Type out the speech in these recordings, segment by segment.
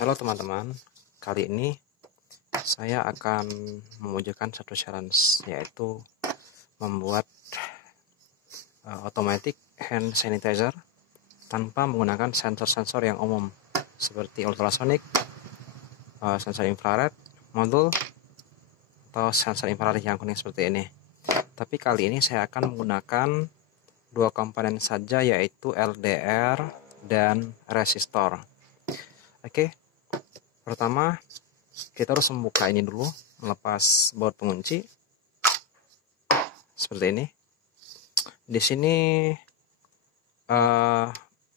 Halo teman-teman, kali ini saya akan mewujudkan satu challenge, yaitu membuat automatic hand sanitizer tanpa menggunakan sensor-sensor yang umum seperti ultrasonic, sensor infrared, modul, atau sensor infrared yang kuning seperti ini. Tapi kali ini saya akan menggunakan dua komponen saja, yaitu LDR dan resistor. Oke. Pertama, kita harus membuka ini dulu, melepas baut pengunci seperti ini. Di sini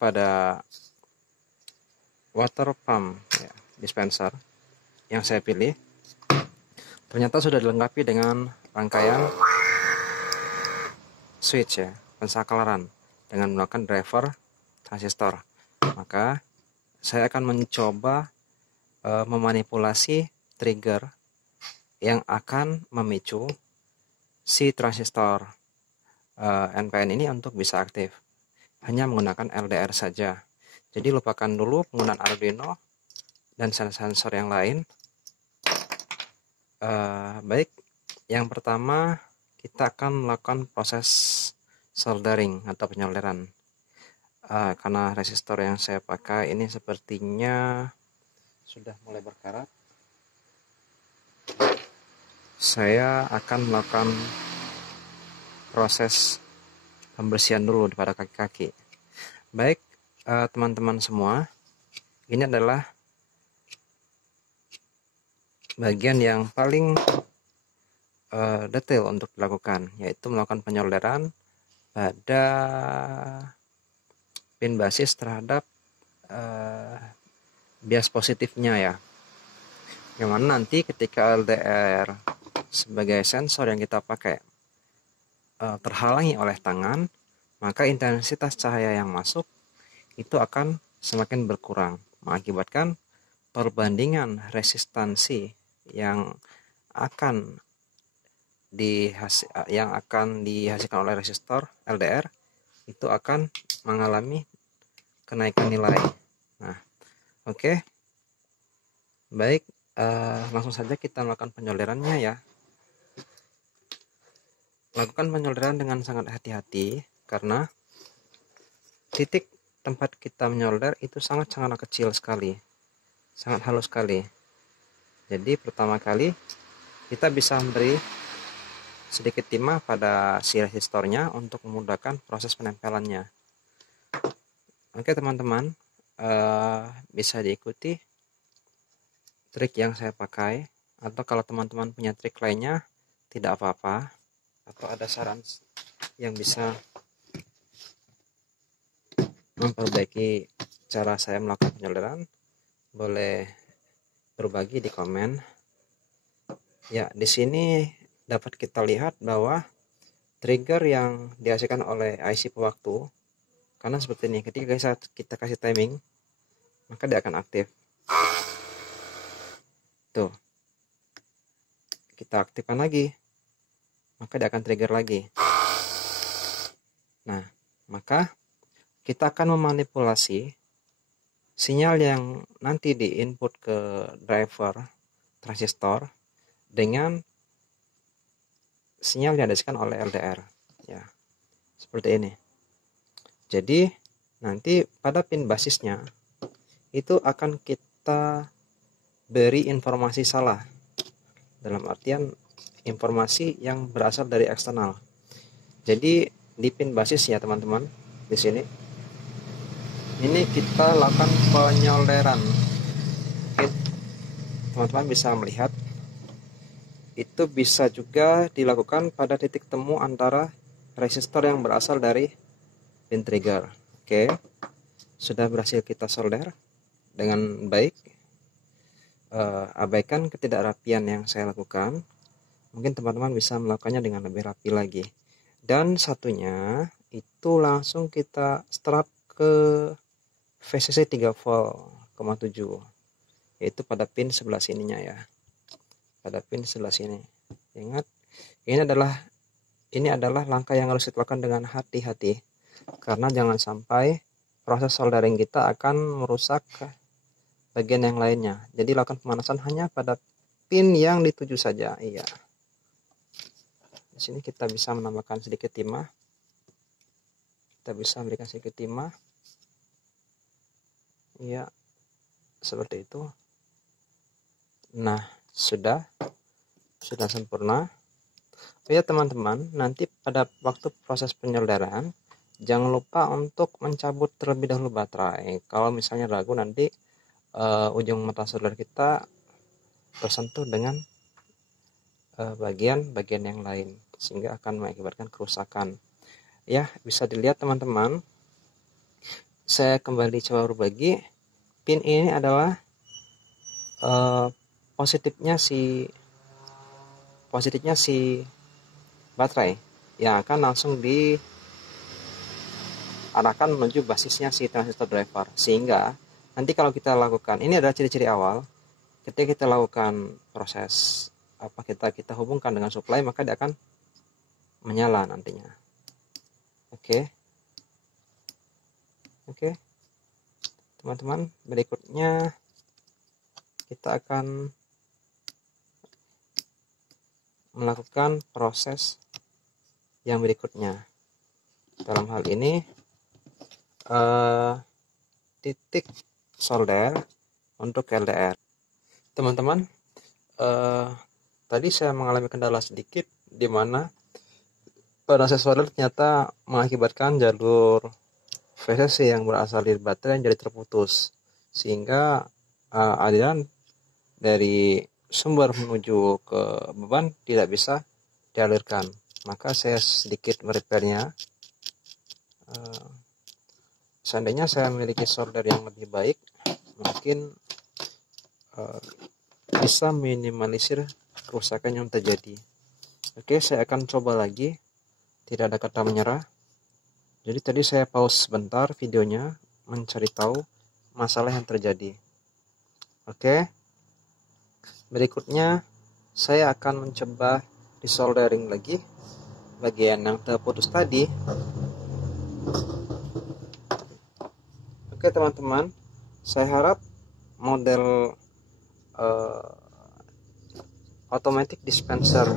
pada water pump ya, dispenser yang saya pilih ternyata sudah dilengkapi dengan rangkaian switch ya, pensakelaran dengan menggunakan driver transistor. Maka saya akan mencoba memanipulasi trigger yang akan memicu si transistor NPN ini untuk bisa aktif hanya menggunakan LDR saja. Jadi lupakan dulu penggunaan Arduino dan sensor yang lain. Baik, yang pertama kita akan melakukan proses soldering atau penyolderan. Karena resistor yang saya pakai ini sepertinya sudah mulai berkarat, saya akan melakukan proses pembersihan dulu pada kaki-kaki. Baik, teman-teman semua, ini adalah bagian yang paling detail untuk dilakukan, yaitu melakukan penyolderan pada pin basis terhadap bias positifnya ya, yang mana nanti ketika LDR sebagai sensor yang kita pakai terhalangi oleh tangan, maka intensitas cahaya yang masuk itu akan semakin berkurang, mengakibatkan perbandingan resistansi yang akan dihasilkan oleh resistor LDR itu akan mengalami kenaikan nilai. Nah, oke. Baik, langsung saja kita melakukan penyolderannya ya. Lakukan penyolderan dengan sangat hati-hati karena titik tempat kita menyolder itu sangat-sangat kecil sekali, sangat halus sekali. Jadi pertama kali kita bisa memberi sedikit timah pada si resistornya untuk memudahkan proses penempelannya. Oke teman-teman, bisa diikuti trik yang saya pakai, atau kalau teman-teman punya trik lainnya tidak apa-apa, atau ada saran yang bisa memperbaiki cara saya melakukan penyolderan, boleh berbagi di komen. Ya, di sini dapat kita lihat bahwa trigger yang dihasilkan oleh IC pewaktu, karena seperti ini, ketika kita kasih timing, maka dia akan aktif. Tuh, kita aktifkan lagi, maka dia akan trigger lagi. Nah, maka kita akan memanipulasi sinyal yang nanti diinput ke driver transistor dengan sinyal yang dihasilkan oleh LDR ya, seperti ini. Jadi nanti pada pin basisnya itu akan kita beri informasi salah, dalam artian informasi yang berasal dari eksternal. Jadi di pin basis ya teman-teman, di sini ini kita lakukan penyolderan. Teman-teman bisa melihat itu bisa juga dilakukan pada titik temu antara resistor yang berasal dari pin trigger. Oke, sudah berhasil kita solder dengan baik. Abaikan ketidakrapian yang saya lakukan, mungkin teman-teman bisa melakukannya dengan lebih rapi lagi. Dan satunya itu langsung kita strap ke VCC 3 volt, 7, yaitu pada pin sebelah sininya ya, pada pin sebelah sini. Ingat, ini adalah langkah yang harus dilakukan dengan hati-hati, karena jangan sampai proses soldering kita akan merusak bagian yang lainnya. Jadi lakukan pemanasan hanya pada pin yang dituju saja. Iya. Di sini kita bisa menambahkan sedikit timah. Kita bisa berikan sedikit timah. Iya. Seperti itu. Nah, sudah sempurna. Oh ya teman-teman, nanti pada waktu proses penyolderan jangan lupa untuk mencabut terlebih dahulu baterai. Kalau misalnya ragu, nanti ujung mata solder kita tersentuh dengan bagian yang lain, sehingga akan mengakibatkan kerusakan. Ya, bisa dilihat teman-teman. Saya kembali coba berbagi. Pin ini adalah positifnya si baterai yang akan langsung diarahkan menuju basisnya si transistor driver, sehingga nanti kalau kita lakukan, ini adalah ciri-ciri awal ketika kita lakukan proses kita hubungkan dengan supply, maka dia akan menyala nantinya. Oke teman-teman, berikutnya kita akan melakukan proses yang berikutnya. Dalam hal ini titik solder untuk LDR. Teman-teman, tadi saya mengalami kendala sedikit di mana proses solder ternyata mengakibatkan jalur VCC yang berasal dari baterai yang jadi terputus, sehingga aliran dari sumber menuju ke beban tidak bisa dialirkan. Maka saya sedikit merepairnya. Seandainya saya memiliki solder yang lebih baik, mungkin bisa minimalisir kerusakan yang terjadi. Oke, saya akan coba lagi. Tidak ada kata menyerah. Jadi tadi saya pause sebentar videonya, mencari tahu masalah yang terjadi. Oke, berikutnya saya akan mencoba disoldering lagi bagian yang terputus tadi. Oke teman-teman, saya harap model automatic dispenser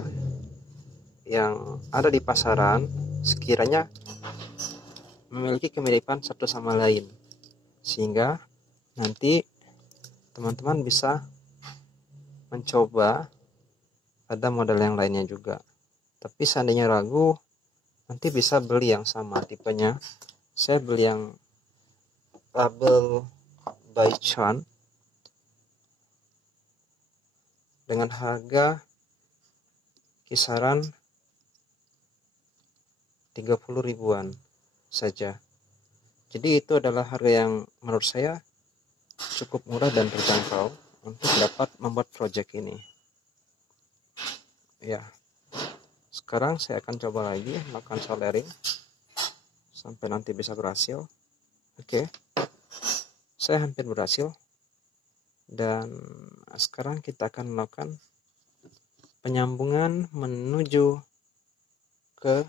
yang ada di pasaran sekiranya memiliki kemiripan satu sama lain, sehingga nanti teman-teman bisa mencoba ada model yang lainnya juga. Tapi seandainya ragu, nanti bisa beli yang sama tipenya. Saya beli yang label by Chan dengan harga kisaran 30 ribuan saja. Jadi itu adalah harga yang menurut saya cukup murah dan terjangkau untuk dapat membuat project ini. Ya, sekarang saya akan coba lagi melakukan soldering sampai nanti bisa berhasil. Oke, saya hampir berhasil, dan sekarang kita akan melakukan penyambungan menuju ke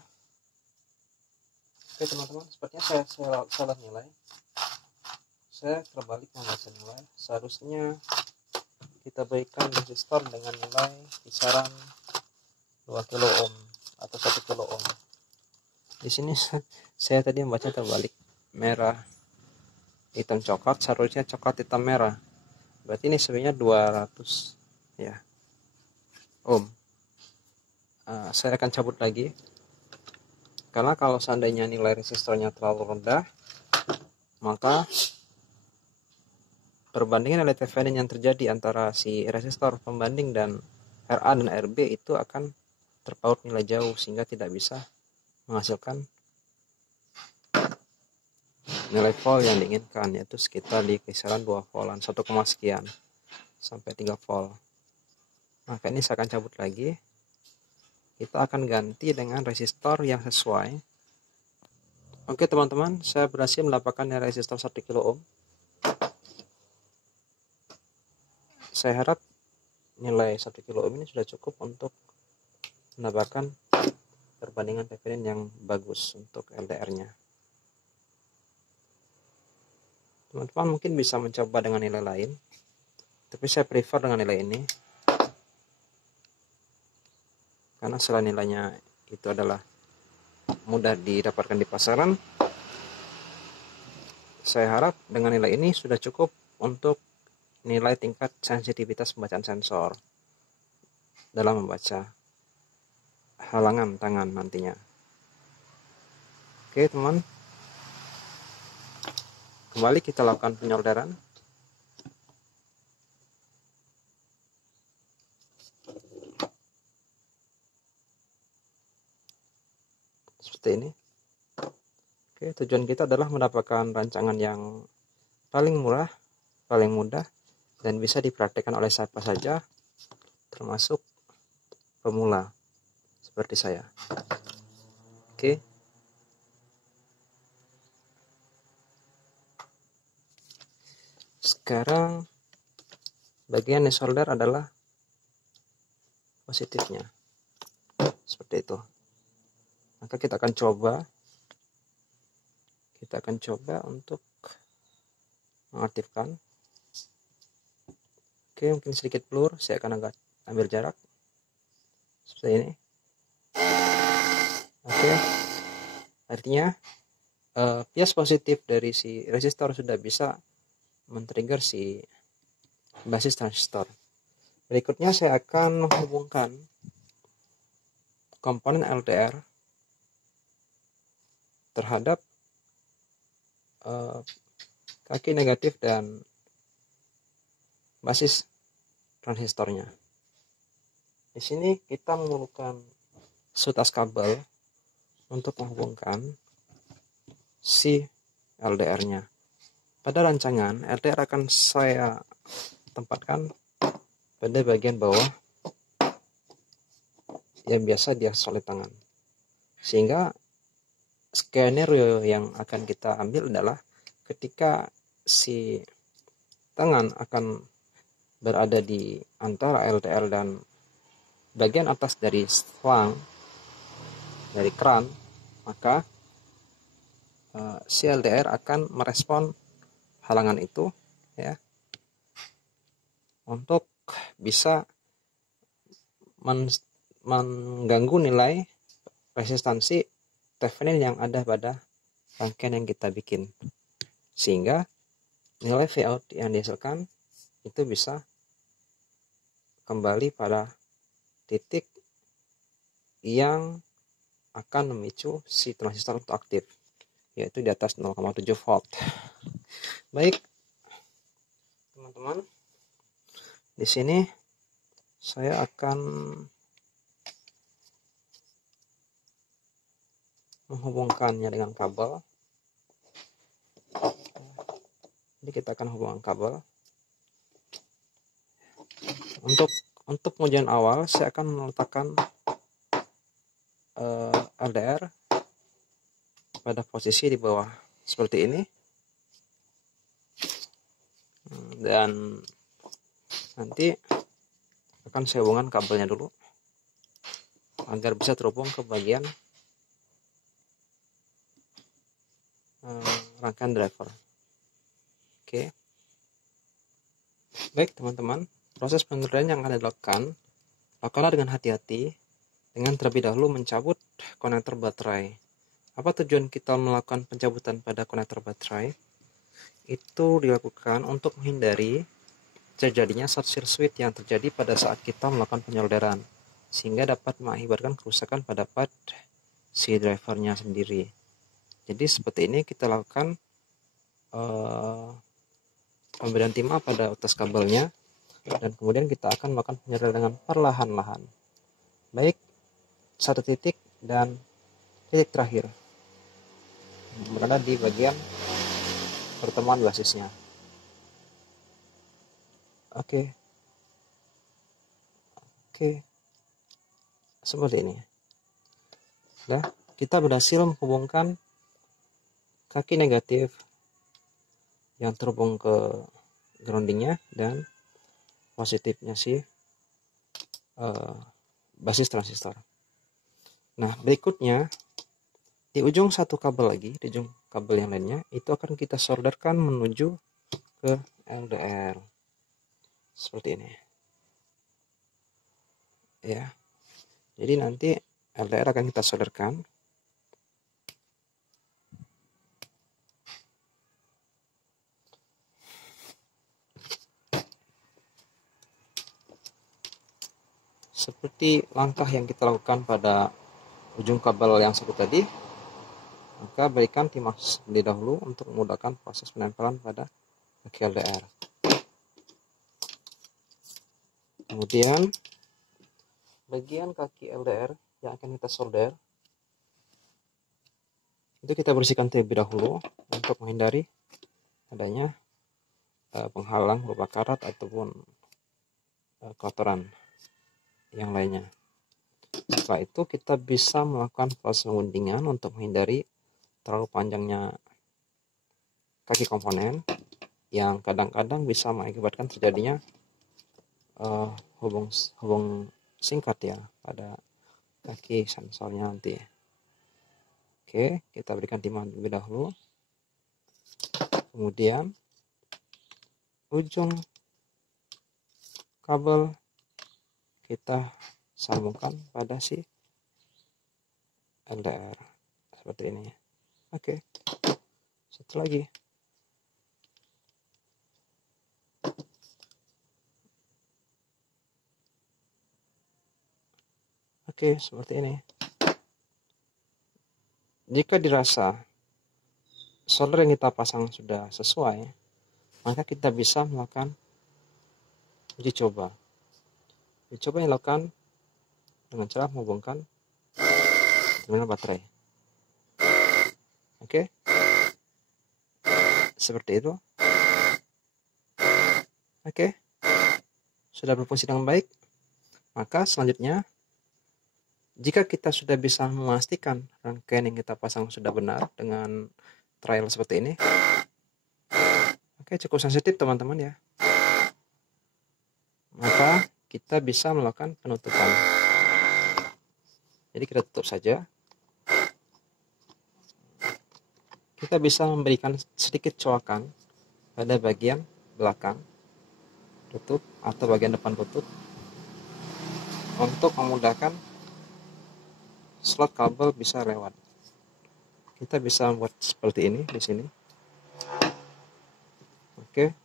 teman-teman, sepertinya saya salah nilai. Saya terbalik membaca nilai. Seharusnya kita berikan resistor dengan nilai kisaran 2 kilo ohm atau 1 kilo ohm. Di sini saya tadi membaca terbalik, merah hitam coklat, seharusnya coklat hitam merah. Berarti ini sebenarnya 200 ya ohm. Saya akan cabut lagi, karena kalau seandainya nilai resistornya terlalu rendah, maka perbandingan nilai Thevenin yang terjadi antara si resistor pembanding dan RA dan RB itu akan terpaut nilai jauh, sehingga tidak bisa menghasilkan nilai volt yang diinginkan, yaitu sekitar di kisaran 2 voltan, 1, sekian sampai 3 volt. Maka ini saya akan cabut lagi. Kita akan ganti dengan resistor yang sesuai. Oke teman-teman, saya berhasil mendapatkan resistor 1 kilo ohm. Saya harap nilai 1 kilo ohm ini sudah cukup untuk mendapatkan perbandingan Thevenin yang bagus untuk LDR-nya. Teman-teman mungkin bisa mencoba dengan nilai lain, tapi saya prefer dengan nilai ini karena selain nilainya itu adalah mudah didapatkan di pasaran. Saya harap dengan nilai ini sudah cukup untuk nilai tingkat sensitivitas pembacaan sensor dalam membaca halangan tangan nantinya. Oke teman, kembali kita lakukan penyolderan. Seperti ini. Oke, tujuan kita adalah mendapatkan rancangan yang paling murah, paling mudah, dan bisa dipraktikkan oleh siapa saja, termasuk pemula seperti saya. Oke. Sekarang bagian yang solder adalah positifnya. Seperti itu. Maka kita akan coba untuk mengaktifkan. Oke, mungkin sedikit blur, saya akan agak ambil jarak seperti ini. Oke, artinya bias positif dari si resistor sudah bisa men-trigger si basis transistor. Berikutnya saya akan menghubungkan komponen LDR terhadap kaki negatif dan basis transistornya. Di sini kita memerlukan seutas kabel untuk menghubungkan si LDR-nya. Pada rancangan, LDR akan saya tempatkan pada bagian bawah yang biasa dia solid tangan. Sehingga skenario yang akan kita ambil adalah ketika si tangan akan berada di antara LDR dan bagian atas dari selang dari keran, maka si LDR akan merespon halangan itu ya untuk bisa mengganggu nilai resistansi Thevenin yang ada pada rangkaian yang kita bikin, sehingga nilai Vout yang dihasilkan itu bisa kembali pada titik yang akan memicu si transistor untuk aktif, yaitu di atas 0,7 volt. Baik teman-teman, di sini saya akan menghubungkannya dengan kabel. Jadi kita akan hubungkan kabel. Untuk pengujian awal saya akan meletakkan LDR pada posisi di bawah seperti ini, dan nanti akan saya hubungkan kabelnya dulu agar bisa terhubung ke bagian rangkaian driver. Oke. Baik teman-teman, proses pengerjaan yang akan dilakukan, lakukanlah dengan hati-hati dengan terlebih dahulu mencabut konektor baterai. Apa tujuan kita melakukan pencabutan pada konektor baterai? Itu dilakukan untuk menghindari terjadinya short circuit yang terjadi pada saat kita melakukan penyolderan, sehingga dapat mengakibatkan kerusakan pada pad si drivernya sendiri. Jadi seperti ini kita lakukan pemberian timah pada atas kabelnya, dan kemudian kita akan melakukan penyolderan dengan perlahan-lahan. Baik, satu titik dan titik terakhir berada di bagian pertemuan basisnya. Oke, seperti ini. Nah, kita berhasil menghubungkan kaki negatif yang terhubung ke groundingnya dan positifnya si basis transistor. Nah, berikutnya di ujung satu kabel lagi, di ujung kabel yang lainnya itu akan kita solderkan menuju ke LDR seperti ini ya. Jadi nanti LDR akan kita solderkan seperti langkah yang kita lakukan pada ujung kabel yang satu tadi. Maka berikan timah lebih dahulu untuk memudahkan proses penempelan pada kaki LDR. Kemudian bagian kaki LDR yang akan kita solder itu kita bersihkan terlebih dahulu untuk menghindari adanya penghalang berupa karat ataupun kotoran yang lainnya. Setelah itu kita bisa melakukan proses penguntingan untuk menghindari terlalu panjangnya kaki komponen yang kadang-kadang bisa mengakibatkan terjadinya hubung singkat ya pada kaki sensornya nanti. Oke, kita berikan timah lebih dahulu. Kemudian ujung kabel kita sambungkan pada si LDR seperti ini. Oke, satu lagi. Oke, seperti ini. Jika dirasa solder yang kita pasang sudah sesuai, maka kita bisa melakukan uji coba. Uji coba yang dilakukan dengan cara menghubungkan terminal baterai. Oke, seperti itu. Oke, sudah berfungsi dengan baik. Maka selanjutnya, jika kita sudah bisa memastikan rangkaian yang kita pasang sudah benar dengan trial seperti ini, oke, cukup sensitif teman-teman ya, maka kita bisa melakukan penutupan. Jadi kita tutup saja. Kita bisa memberikan sedikit coakan pada bagian belakang tutup atau bagian depan tutup untuk memudahkan slot kabel bisa lewat. Kita bisa membuat seperti ini di sini. Oke,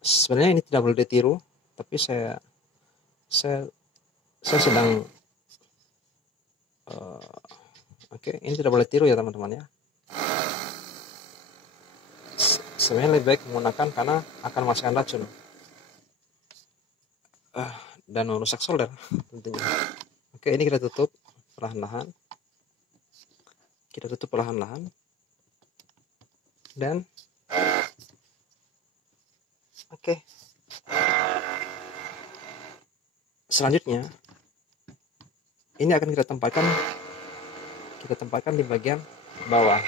sebenarnya ini tidak boleh ditiru, tapi saya sedang oke, ini tidak boleh tiru ya teman-teman ya. Sebenarnya lebih baik menggunakan karena akan memasukkan racun dan merusak solder tentunya. Oke, ini kita tutup perlahan-lahan. Kita tutup perlahan-lahan. Dan oke. Selanjutnya ini akan kita tempatkan di bagian bawah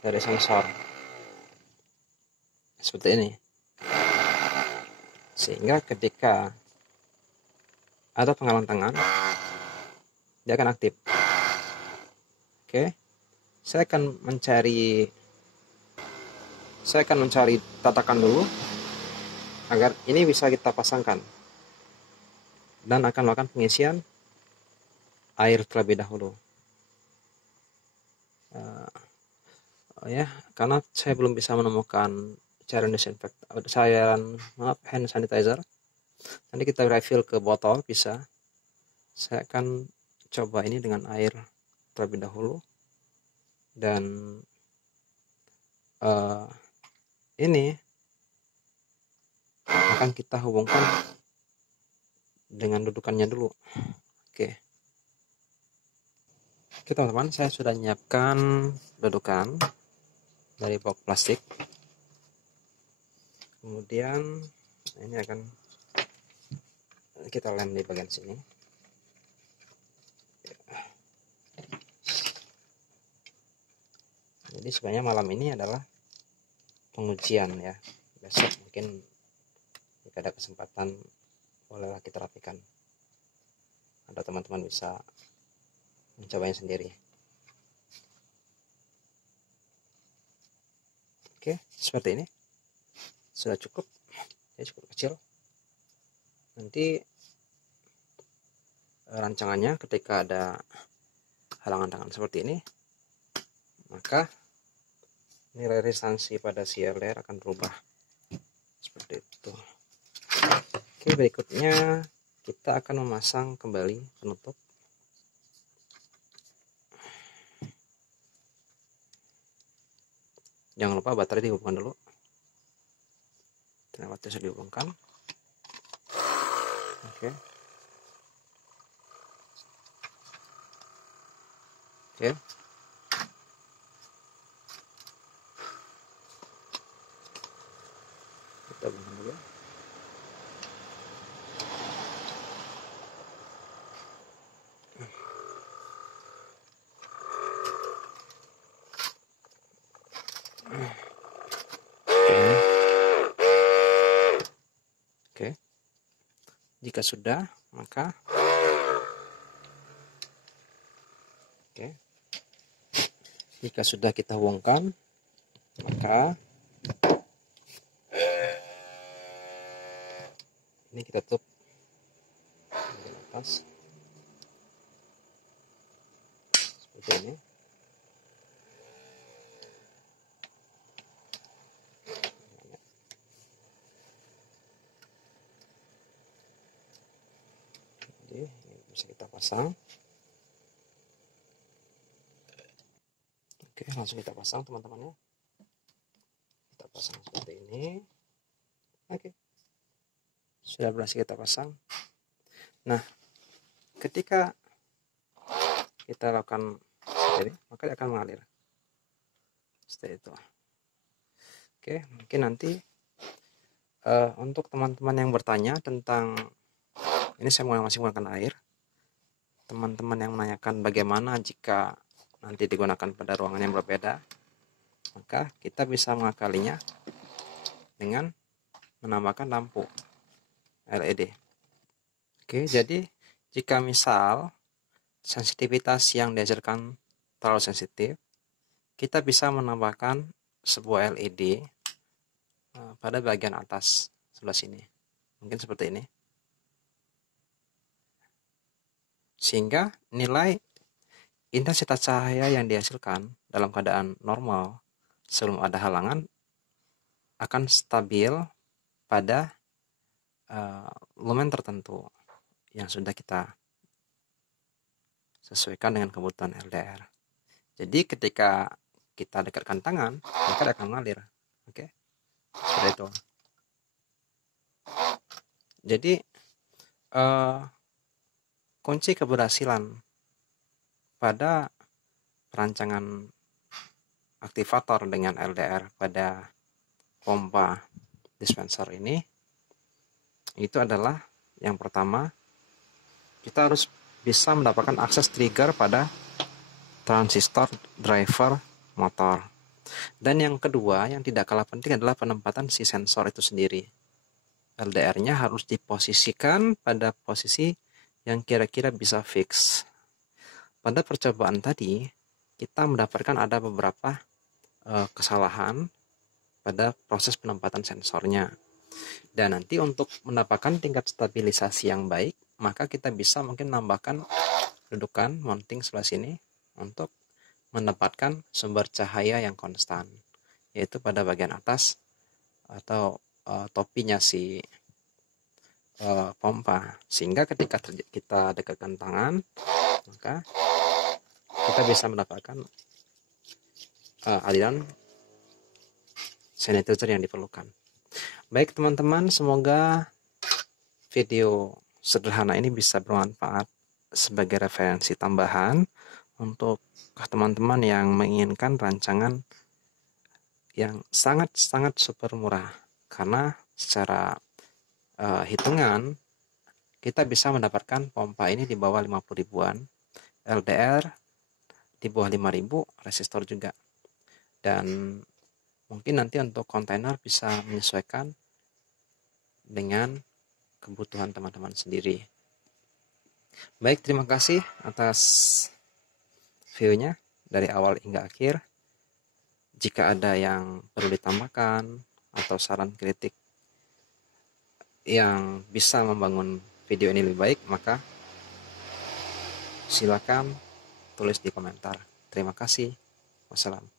dari sensor. Seperti ini. Sehingga ketika ada penghalang tangan, dia akan aktif. Oke. Saya akan mencari tatakan dulu agar ini bisa kita pasangkan. Dan akan melakukan pengisian air terlebih dahulu. Karena saya belum bisa menemukan cairan hand sanitizer. Nanti kita refill ke botol bisa. Saya akan coba ini dengan air terlebih dahulu. Dan ini akan kita hubungkan dengan dudukannya dulu. Oke, teman-teman, saya sudah menyiapkan dudukan dari box plastik. Kemudian ini akan kita lem di bagian sini. Jadi sebenarnya malam ini adalah pengujian ya. Besok mungkin jika ada kesempatan bolehlah kita rapikan. Ada teman-teman bisa mencobanya sendiri. Oke, seperti ini. sudah cukup, ya cukup kecil. Nanti rancangannya ketika ada halangan tangan seperti ini, maka nilai resistansi pada si LDR akan berubah seperti itu. Oke, berikutnya kita akan memasang kembali penutup. Jangan lupa baterai dihubungkan dulu. Baterai sudah dihubungkan. Oke. Oke. Kita hubungkan dulu. Oke. Jika sudah, maka jika sudah kita hubungkan, maka ini kita tutup di atas seperti ini. Jadi ini bisa kita pasang. Oke, langsung kita pasang teman-temannya. Kita pasang seperti ini. Oke, sudah berhasil kita pasang. Nah, ketika kita lakukan seperti ini, maka dia akan mengalir seperti itu. Oke, mungkin nanti untuk teman-teman yang bertanya tentang ini, saya masih menggunakan air. Teman-teman yang menanyakan bagaimana jika nanti digunakan pada ruangan yang berbeda, maka kita bisa mengakalinya dengan menambahkan lampu LED. Oke, jadi jika misal sensitivitas yang dihasilkan terlalu sensitif, kita bisa menambahkan sebuah LED pada bagian atas sebelah sini, mungkin seperti ini, sehingga nilai intensitas cahaya yang dihasilkan dalam keadaan normal sebelum ada halangan akan stabil pada lumen tertentu yang sudah kita sesuaikan dengan kebutuhan LDR. Jadi ketika kita dekatkan tangan, maka dia akan mengalir. Oke, seperti itu. Jadi kunci keberhasilan pada perancangan aktivator dengan LDR pada pompa dispenser ini itu adalah, yang pertama, kita harus bisa mendapatkan akses trigger pada transistor driver motor. Dan yang kedua, yang tidak kalah penting adalah penempatan si sensor itu sendiri. LDR-nya harus diposisikan pada posisi yang kira-kira bisa fix. Pada percobaan tadi, kita mendapatkan ada beberapa kesalahan pada proses penempatan sensornya. Dan nanti untuk mendapatkan tingkat stabilisasi yang baik, maka kita bisa mungkin menambahkan dudukan mounting sebelah sini untuk mendapatkan sumber cahaya yang konstan, yaitu pada bagian atas atau topinya si pompa, sehingga ketika kita dekatkan tangan, maka kita bisa mendapatkan aliran sanitizer yang diperlukan. Baik teman-teman, semoga video sederhana ini bisa bermanfaat sebagai referensi tambahan untuk teman-teman yang menginginkan rancangan yang sangat-sangat super murah, karena secara hitungan kita bisa mendapatkan pompa ini di bawah 50 ribuan, LDR di bawah 5.000, resistor juga. Dan mungkin nanti untuk kontainer bisa menyesuaikan dengan kebutuhan teman-teman sendiri. Baik, terima kasih atas view-nya dari awal hingga akhir. Jika ada yang perlu ditambahkan atau saran kritik yang bisa membangun video ini lebih baik, maka silakan tulis di komentar. Terima kasih. Wassalam.